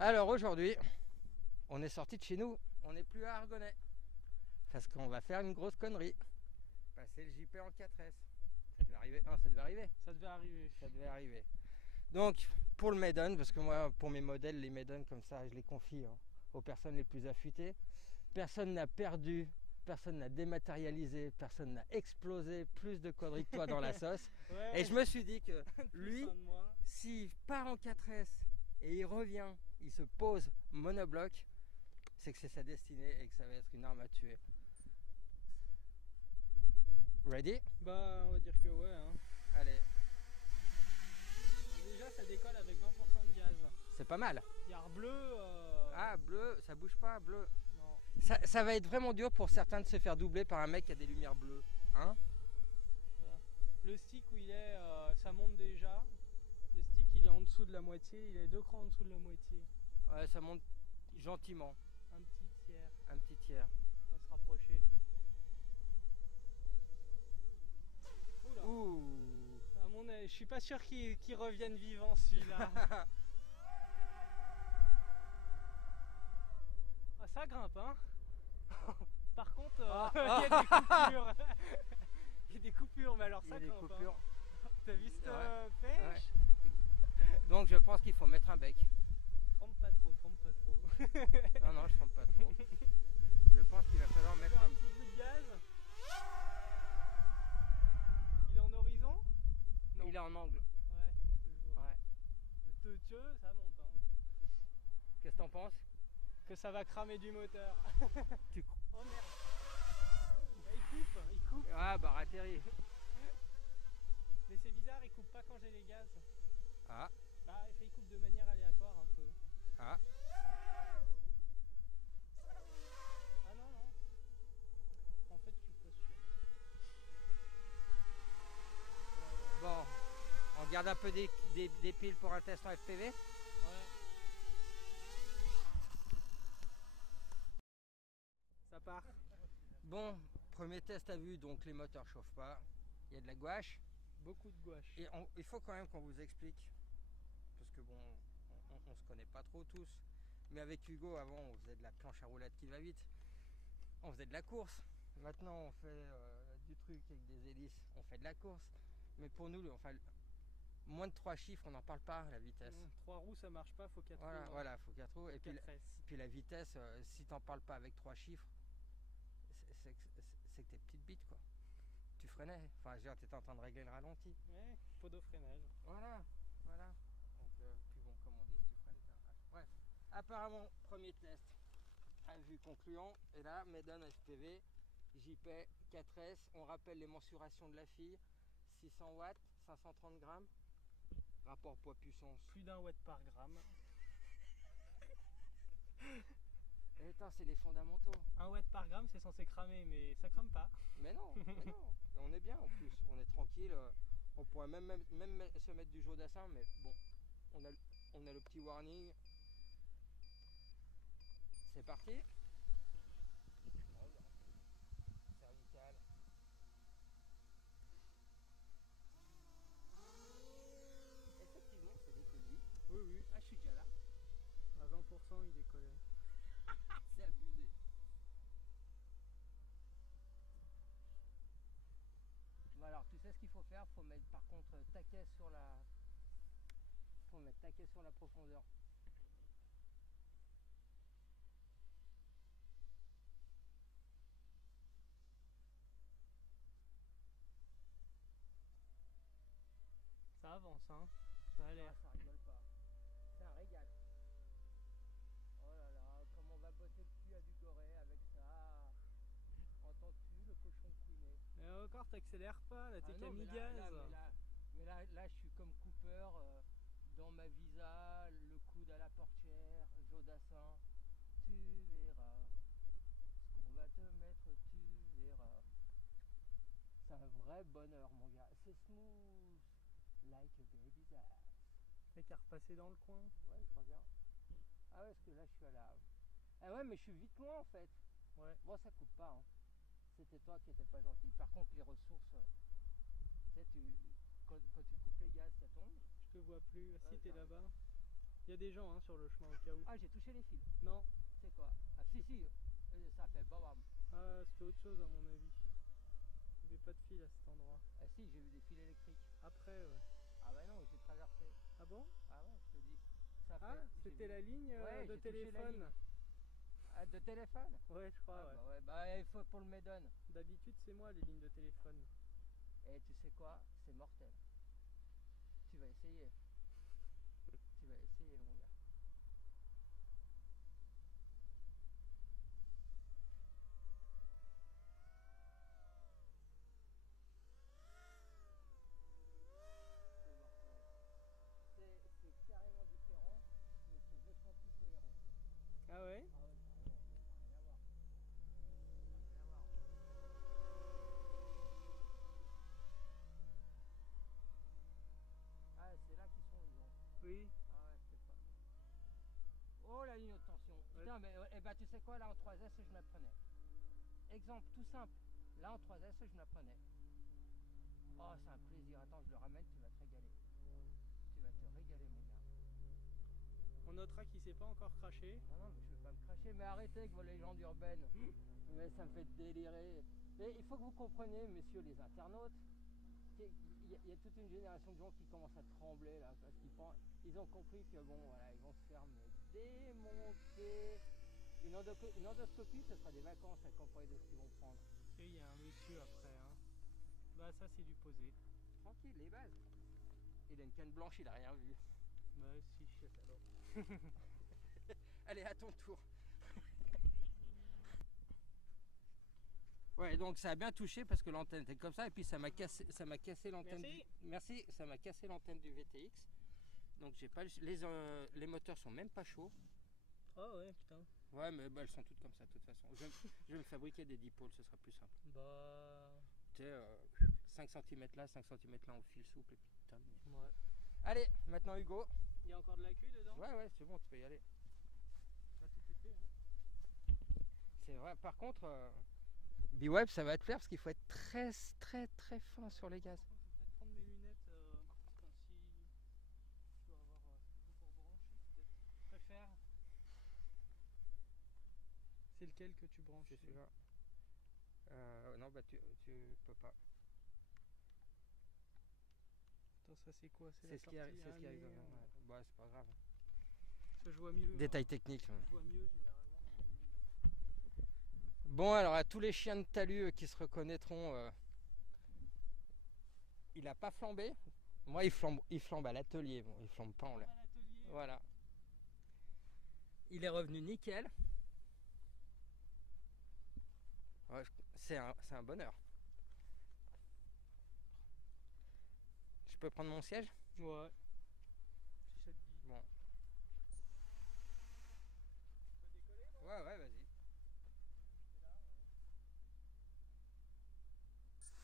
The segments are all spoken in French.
Alors aujourd'hui, on est sorti de chez nous, on n'est plus à Argonnet. Parce qu'on va faire une grosse connerie. Passer le JP en 4S. Ça devait arriver. Non, ça devait arriver. Ça devait arriver. Ça devait arriver. Donc, pour le Maiden, parce que moi, pour mes modèles, les Maiden comme ça, je les confie aux personnes les plus affûtées. Personne n'a perdu, personne n'a dématérialisé, personne n'a explosé plus de conneries que toi dans la sauce. Ouais, Et je me suis dit que plus lui, un de moi. s'il part en 4S et il revient, il se pose monobloc, c'est que c'est sa destinée et que ça va être une arme à tuer. Ready? Bah, on va dire que ouais. Hein. Allez, Déjà, ça décolle avec 20% de gaz. c'est pas mal. Hier bleu. Ah, bleu, ça bouge pas, bleu. Non. Ça va être vraiment dur pour certains de se faire doubler par un mec qui a des lumières bleues. Hein? Voilà. Le stick où il est, ça monte déjà. Le stick, il est en dessous de la moitié. Il est 2 crans en dessous de la moitié. Ouais, ça monte gentiment. Un petit tiers. Un petit tiers. On va se rapprocher. Oula. Ouh. À mon avis, je suis pas sûr qu'il revienne vivant celui-là. Ah, ça grimpe, hein. Par contre, il y a des coupures. Il y a des coupures, mais alors Il y ça a des grimpe. coupures. Hein. T'as vu cette Ouais. pêche? Donc je pense qu'il faut mettre un bec. Trompe pas trop, trompe pas trop. Non, non, je trompe pas trop. Je pense qu'il va falloir mettre Encore un un petit bout de gaz. Il est en horizon? Non. Il est en angle. Ouais, c'est ce que je vois. Ouais. Le teuteux, ça monte. Hein. Qu'est-ce que t'en penses? Que ça va cramer du moteur. Tu crois? Oh merde. Là, il coupe. Ah, bah atterri. Mais c'est bizarre, il coupe pas quand j'ai les gaz. Ah, Bah, il coupe de manière aléatoire un peu. ah. Ah non, non. En fait, je suis pas sûr. Bon, on garde un peu des piles pour un test en FPV. Ouais. Ça part. Bon, premier test à vue, donc les moteurs chauffent pas. Il y a de la gouache. Beaucoup de gouache. Et il faut quand même qu'on vous explique. Parce que bon, on se connaît pas trop tous. Mais avec Hugo, avant, on faisait de la planche à roulettes qui va vite. On faisait de la course. Maintenant, on fait du truc avec des hélices. On fait de la course. Mais pour nous, enfin, moins de 3 chiffres, on n'en parle pas, la vitesse. 3 roues, ça marche pas, faut 4 Voilà, roues. voilà, faut 4 roues. Et puis la vitesse, si t'en parles pas avec 3 chiffres, c'est que t'es petite bite, quoi. Tu freinais. Enfin, je veux dire, t'étais en train de régler le ralenti. Ouais, podofreinage. Voilà, voilà. Donc, puis bon, comme on dit, si tu freines, t'es un vache. Bref, apparemment, premier test à vue concluant. Et là, Maiden FPV, JP 4S. On rappelle les mensurations de la fille 600 watts, 530 grammes. Rapport poids-puissance. Plus d'1 watt par gramme. Et attends, c'est les fondamentaux. 1 watt par gramme, c'est censé cramer, mais ça crame pas. Mais non, mais non. On est bien en plus, on est tranquille. On pourrait même se mettre du Jodassin, mais bon, on a le petit warning. C'est parti. Cervical. Effectivement, c'est décollé. Oui, oui. Ah, je suis déjà là. À 20%, il décollait. C'est abusé. Bon, alors, tu sais ce qu'il faut faire? Faut mettre par contre taquet sur la. Faut mettre taquet sur la profondeur. Ça avance, hein. Ça a l'air. Ah, ça rigole pas. C'est un régal. Oh là là, comme on va botter le cul à du goré avec ça. Entends-tu le cochon couiné? Mais encore, t'accélères pas, là, t'es qu'à Non, mais mi-gaz. là, je suis comme Cooper dans ma visa, le coude à la portière, Jodassin. Tu verras ce qu'on va te mettre, tu verras. C'est un vrai bonheur, mon gars. C'est smooth, like a baby's ass. T'as qu'à repasser dans le coin. Ouais, je reviens. Ah ouais, parce que là, je suis à la. Ah ouais, mais je suis vite loin en fait. Ouais. Bon, ça coupe pas. Hein. C'était toi qui étais pas gentil. Par contre, les ressources, tu sais, quand tu coupes les gaz, ça tombe. Je te vois plus. Si, t'es j'arrive. là-bas. Il y a des gens hein, sur le chemin au cas où. Ah, j'ai touché les fils. Non, C'est quoi? Ah, si, si. Ça fait bam bam. ah, c'était autre chose à mon avis. Il n'y avait pas de fil à cet endroit. Ah, si, j'ai vu des fils électriques. Après, ouais. Ah, bah non, j'ai traversé. Ah bon? Ah, ouais, je te dis. Ça Ah, fait. J'ai c'était vu- la ligne Ouais, de j'ai touché la téléphone. ligne. Ah, de téléphone? Ouais, je crois, Ah, ouais. bah ouais, bah il faut pour le Médon. D'habitude, c'est moi les lignes de téléphone. Et tu sais quoi? C'est mortel. Tu vas essayer. Tu vas essayer, mon gars. C'est mortel. C'est carrément différent, mais c'est vachement plus cohérent. Ah ouais? Ah ouais, carrément, ça n'a rien à voir. Ça n'a rien à voir. Ah, c'est là qu'ils sont, les gens. Oui. Ah ouais, c'est pas. Oh, la ligne de tension. Ouais. Putain, mais eh ben, tu sais quoi, là en 3S, je me la prenais. Exemple tout simple. Là en 3S, je me la prenais. Oh, c'est un plaisir. Attends, je le ramène, tu vas te régaler. Tu vas te régaler, mon gars. On notera qu'il s'est pas encore craché. Non, non, mais je vais pas me cracher. Mais arrêtez avec vos légendes urbaines. Mais ça me fait délirer. Et il faut que vous compreniez, messieurs les internautes, qu'il y a toute une génération de gens qui commencent à trembler là, parce ils ont compris que bon, voilà, ils vont se faire mais démonter. Une endoscopie, ce sera des vacances accompagnées de ce qu'ils vont prendre. Et il y a un monsieur après. Hein. Bah ça c'est du posé. Tranquille, les bases. Il a une canne blanche, il a rien vu. Bah si, je sais alors. Allez, à ton tour. Ouais, donc ça a bien touché parce que l'antenne était comme ça et puis ça m'a cassé l'antenne. Merci. Merci, ça m'a cassé l'antenne du VTX. Donc j'ai pas les moteurs sont même pas chauds. Oh ouais, putain. Ouais, mais bah, elles sont toutes comme ça de toute façon. Je vais me fabriquer des dipôles, ce sera plus simple. Bah. Tu sais, 5 cm là, 5 cm là en fil souple et puis terminé. Ouais. Allez, maintenant Hugo. Il y a encore de la queue dedans? Ouais, c'est bon, tu peux y aller. Pas tout pété, hein. C'est vrai, par contre, B-Web ça va te plaire parce qu'il faut être très fin sur les gaz. Par contre, je vais peut-être prendre mes lunettes. Enfin, si je dois avoir ce qu'il faut pour brancher, peut-être. Je préfère. C'est lequel que tu branches? C'est celui-là. Non, bah tu peux pas. Attends, ça c'est quoi? C'est ce qui arrive. Ah, Ouais. Bah, c'est pas grave. Parce que je vois mieux. Détail technique. Je vois mieux généralement dans la nuit. Bon, alors à tous les chiens de talus qui se reconnaîtront, il a pas flambé. Moi, il flambe à l'atelier. Bon, il flambe pas en l'air. À l'atelier. Voilà. Il est revenu nickel. Ouais, c'est un bonheur. Je peux prendre mon siège? Ouais. Si ça te dit. Bon. Tu peux décoller moi? Ouais, vas-y. C'est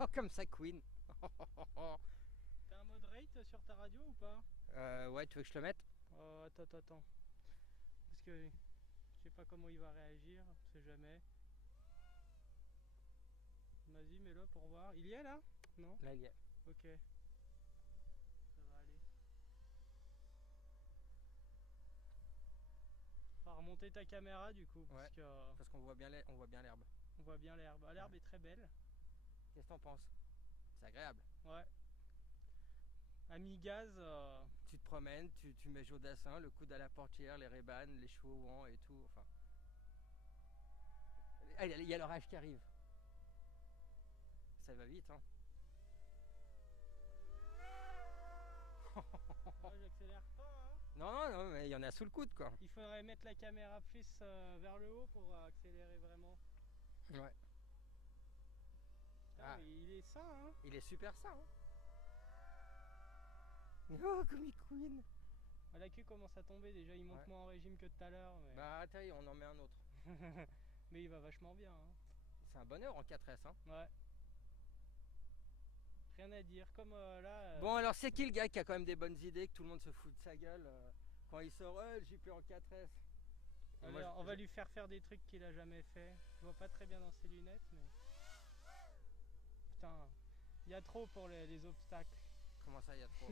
là, Comme ça, Queen. T'as un mode rate sur ta radio ou pas? Ouais, tu veux que je le mette? Attends. Parce que je sais pas comment il va réagir, on sait jamais. Vas-y, mets-le pour voir. Il y est là? Non? Là, il y est. Ok. Ça va aller. On va remonter ta caméra du coup, parce Ouais. que Parce qu'on voit bien l'herbe. on voit bien l'herbe. Ah, l'herbe est très belle. Qu'est-ce que t'en penses? C'est agréable. Ouais. Ami gaz, Tu te promènes, tu mets Jodassin, le coude à la portière, les Ray-Ban, les chevaux au vent et tout. Enfin. Ah, il y a l'orage qui arrive. Ça va vite, hein. ouais, j'accélère pas. Hein. Non, mais il y en a sous le coude, quoi. Il faudrait mettre la caméra plus vers le haut pour accélérer vraiment. Ouais. Putain, Ah. mais il est sain, hein. Il est super sain, hein. Oh, comme il couine. Ah, la queue commence à tomber déjà, il monte Ouais. moins en régime que tout à l'heure. Mais... Bah, attends, on en met un autre. mais il va vachement bien. Hein. C'est un bonheur en 4S, hein. Ouais. Rien à dire. Comme là. Bon, alors c'est qui le gars qui a quand même des bonnes idées, que tout le monde se fout de sa gueule quand il sort le JP en 4S? Et allez, moi, on va lui faire des trucs qu'il a jamais fait. Je vois pas très bien dans ses lunettes, mais. putain. Il y a trop pour les obstacles. Comment ça, il y a trop?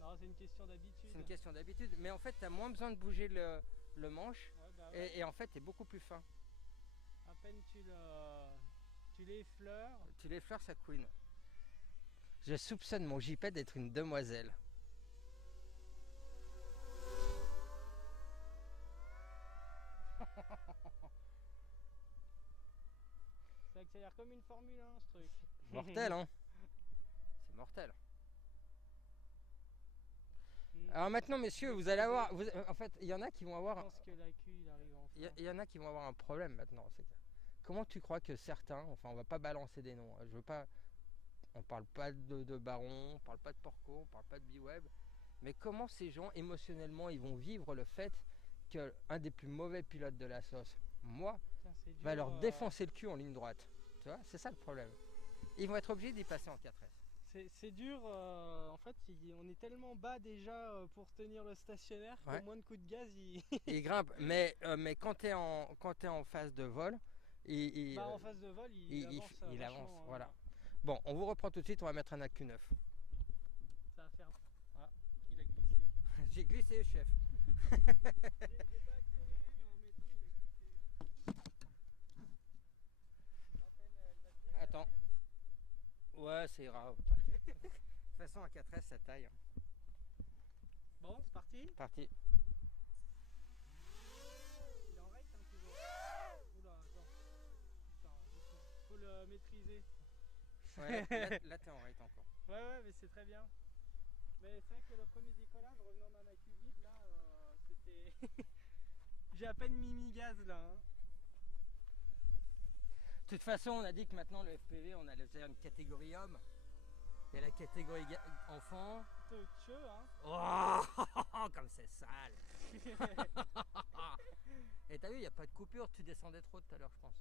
Non, c'est une question d'habitude. C'est une question d'habitude. Mais en fait, tu as moins besoin de bouger le manche. Ouais, bah ouais. Et en fait, tu es beaucoup plus fin. À peine tu l'effleures. Tu l'effleures, ça couine. Je soupçonne mon JP d'être une demoiselle. Ça accélère comme une Formule 1 ce truc. Mortel, hein? C'est mortel. Mm. Alors maintenant, messieurs, vous allez avoir... en fait, il y en a qui vont Je avoir... pense que l'AQ il arrive enfin. Il y en a qui vont avoir un problème maintenant. C'est que... Comment tu crois que certains... Enfin, on va pas balancer des noms. Hein, je veux pas... On parle pas de Baron, on parle pas de Porco, on parle pas de B-Web. Mais comment ces gens, émotionnellement, ils vont vivre le fait qu'un des plus mauvais pilotes de la sauce, moi, Putain, c'est dur, va leur défoncer le cul en ligne droite. Tu vois, c'est ça le problème. Ils vont être obligés d'y passer en 4S. C'est dur, en fait, on est tellement bas déjà pour tenir le stationnaire Ouais. qu'au moins de coups de gaz, Il grimpe, mais quand tu es, en phase de vol, en phase de vol, il avance. il vachement, avance, voilà. Bon, on vous reprend tout de suite, on va mettre un AQ9. Ça va faire. Ah, il a glissé. J'ai glissé, chef. J'ai pas accéléré, mais en mettant, il a glissé. L'antenne, elle va tenir. Attends. Ouais, ça ira, t'inquiète. De toute façon, un 4S, ça taille. Bon, c'est parti. Parti. Il est en règle, hein, toujours. Oula, attends. Putain, doucement. Faut le maîtriser. Ouais, là t'es en rate encore. Ouais, mais c'est très bien. Mais c'est vrai que le premier décollage, revenant d'un AQ vide, là, c'était. J'ai à peine mis gaz là. Hein. De toute façon, on a dit que maintenant le FPV, on allait faire une catégorie homme. Il y a la catégorie enfant. Tcheux, hein. Oh, comme c'est sale. Et t'as vu, il n'y a pas de coupure, tu descendais trop tout à l'heure, je pense.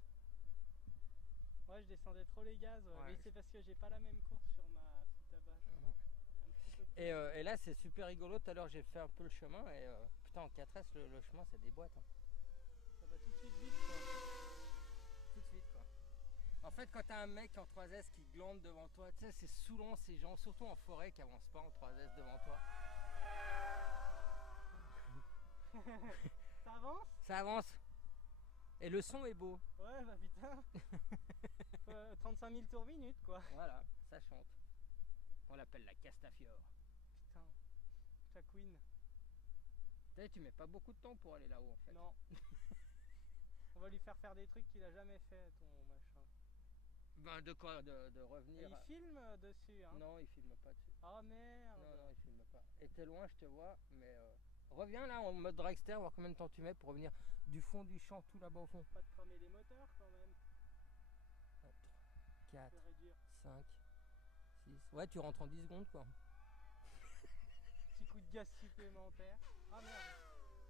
Ouais, je descendais trop les gaz, ouais. Ouais. Mais c'est parce que j'ai pas la même course sur ma petite abat, je crois. Un petit peu plus- Et là, c'est super rigolo. Tout à l'heure, j'ai fait un peu le chemin. Et putain, en 4S, le chemin, ça déboîte. Hein. Ça va tout de suite vite, quoi. Tout de suite, quoi. En fait, quand t'as un mec en 3S qui glande devant toi, tu sais, c'est saoulant ces gens, surtout en forêt, qui avancent pas en 3S devant toi. Ça avance? Ça avance. Et le son est beau. Ouais, bah putain. 35 000 tours minute, quoi. Voilà, ça chante. On l'appelle la Castafiore. Putain. Ça queen. Tu mets pas beaucoup de temps pour aller là-haut, en fait. Non. On va lui faire des trucs qu'il a jamais fait, ton machin. Ben, de quoi de Et revenir. il filme dessus, hein. Non, il filme pas dessus. Oh merde. Non, il filme pas. Et t'es loin, je te vois, mais reviens là en mode dragster, voir combien de temps tu mets pour revenir du fond du champ tout là-bas au fond. Pas de cramer les moteurs quand même. 4, Je vais réduire. 5, 6. Ouais, tu rentres en 10 secondes quoi. Petit coup de gaz supplémentaire. Ah merde.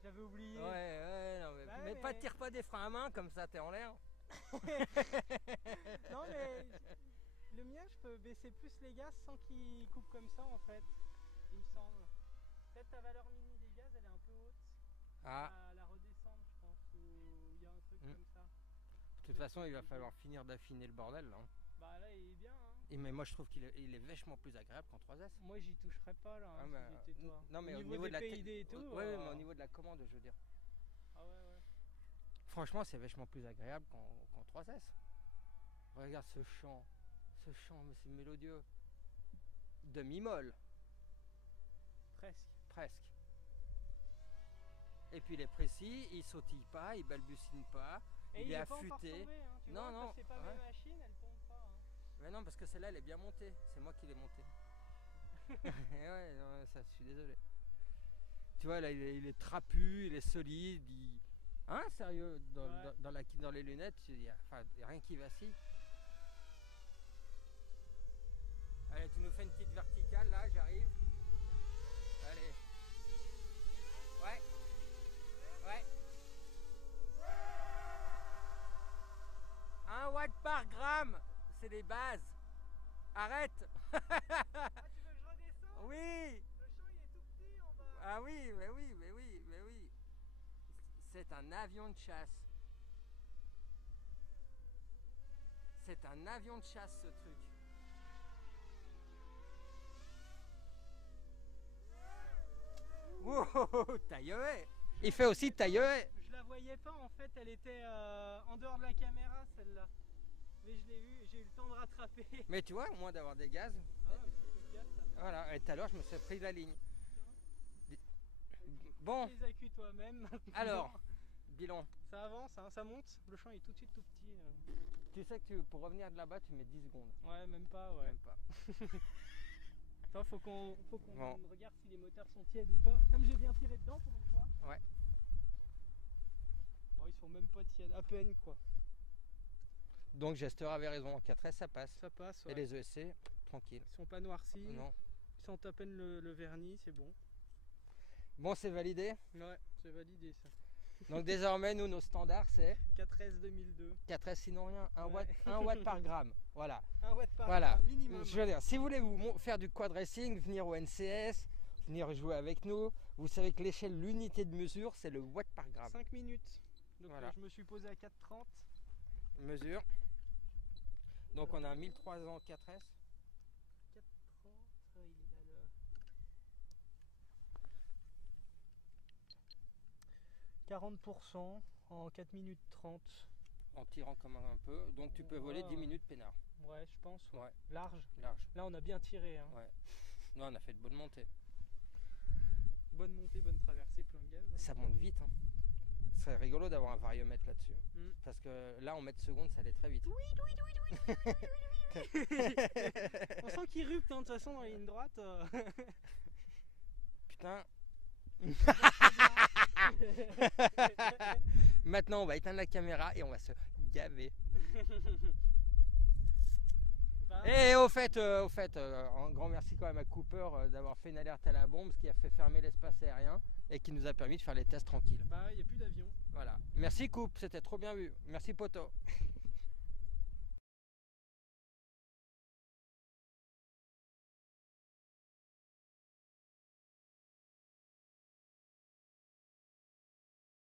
J'avais oublié. Ouais, non, Bah mais ouais, pas mais- tire pas des freins à main comme ça, t'es en l'air. Non mais le mien, je peux baisser plus les gaz sans qu'il coupe comme ça en fait. Il me semble. Peut-être ta valeur mini des gaz, elle est un peu haute. Ah, La redescendre, je pense. Ou il y a un truc Mm. comme ça. de toute façon, il va falloir finir d'affiner le bordel là. Hein. Bah là, il est bien. Hein. Et mais moi, je trouve qu'il est vachement plus agréable qu'en 3S. Moi, j'y toucherais pas là. Hein, Ah, si bah, j'étais toi. non, mais au niveau de des la PID et tout. Ouais, mais au niveau de la commande, je veux dire. Ah ouais. Franchement, c'est vachement plus agréable qu'en 3S. Regarde ce chant, mais c'est mélodieux. Demi-molle, Presque. presque. Et puis il est précis, il sautille pas, il balbutine pas, Et il est pas encore affûté. tombé, hein, tu Non, vois, non, quand c'est pas ouais. mes machines, elles tombent pas. Hein. Mais non, parce que celle-là, elle est bien montée. C'est moi qui l'ai montée. Et ouais, non, ça, je suis désolé. Tu vois, là, il est trapu, il est solide. Hein, sérieux, Ouais. dans les lunettes, il y a rien qui vacille. Allez, tu nous fais une petite verticale, là, j'arrive. Allez. Ouais. 1 watt par gramme, c'est les bases. Arrête. Ah, tu veux que je redescende? Oui. Le champ, il est tout petit en bas. Ah oui, mais oui. C'est un avion de chasse. C'est un avion de chasse ce truc. Wow, tailleué. Il fait aussi tailleué. Je la voyais pas en fait, elle était en dehors de la caméra celle-là. Mais je l'ai vue, j'ai eu le temps de rattraper. Mais tu vois, au moins d'avoir des gaz. Ah, un petit coup de gaz, ça va. Voilà, et tout à l'heure je me suis pris la ligne. Bon, Les accus toi-même maintenant. alors, bilan. Ça avance, hein, ça monte. Le champ est tout de suite tout petit. Tu sais que pour revenir de là-bas, tu mets 10 secondes. Ouais, même pas, ouais. Même pas. Attends, faut qu'on Bon. regarde si les moteurs sont tièdes ou pas. Comme j'ai bien tiré dedans pour une fois. Ouais. Bon, ils sont même pas tièdes, à peine quoi. Donc Gesteur avait raison, en 4S ça passe. Ça passe, ouais. Et les ESC, tranquille. Ils sont pas noircis. Non. Ils sentent à peine le vernis, c'est bon. Bon, c'est validé. Ouais, c'est validé ça. Donc désormais, nous, nos standards, c'est 4S 2002. 4S sinon rien, 1 Ouais. watt par gramme. Voilà. 1 watt par Voilà. gramme, minimum. Je veux dire, si vous voulez faire du quad racing, venir au NCS, venir jouer avec nous, vous savez que l'échelle, l'unité de mesure, c'est le watt par gramme. 5 minutes. Donc Voilà. je me suis posé à 4,30. Mesure. Donc on a un 1300 4S. 4,30. Il est là le. 40% en 4 minutes 30. En tirant comme un peu. Donc tu peux voler 10 minutes peinard. Ouais, je pense. Ouais. Large. Large. Là, on a bien tiré. Hein. Ouais. Non, on a fait de bonnes montées. Bonne montée, bonne traversée, plein de gaz. Hein. Ça monte vite. Hein. Ce serait rigolo d'avoir un variomètre là-dessus. Mm. Parce que là, en mètres secondes, ça allait très vite. On sent qu'il rupte, hein, de toute façon, dans la ligne droite. Putain. Maintenant, on va éteindre la caméra et on va se gaver. Bah, Et au fait, un grand merci quand même à Cooper d'avoir fait une alerte à la bombe, ce qui a fait fermer l'espace aérien et qui nous a permis de faire les tests tranquilles. bah, il n'y a plus d'avion. Voilà. Merci Coupe, c'était trop bien vu. Merci Poto.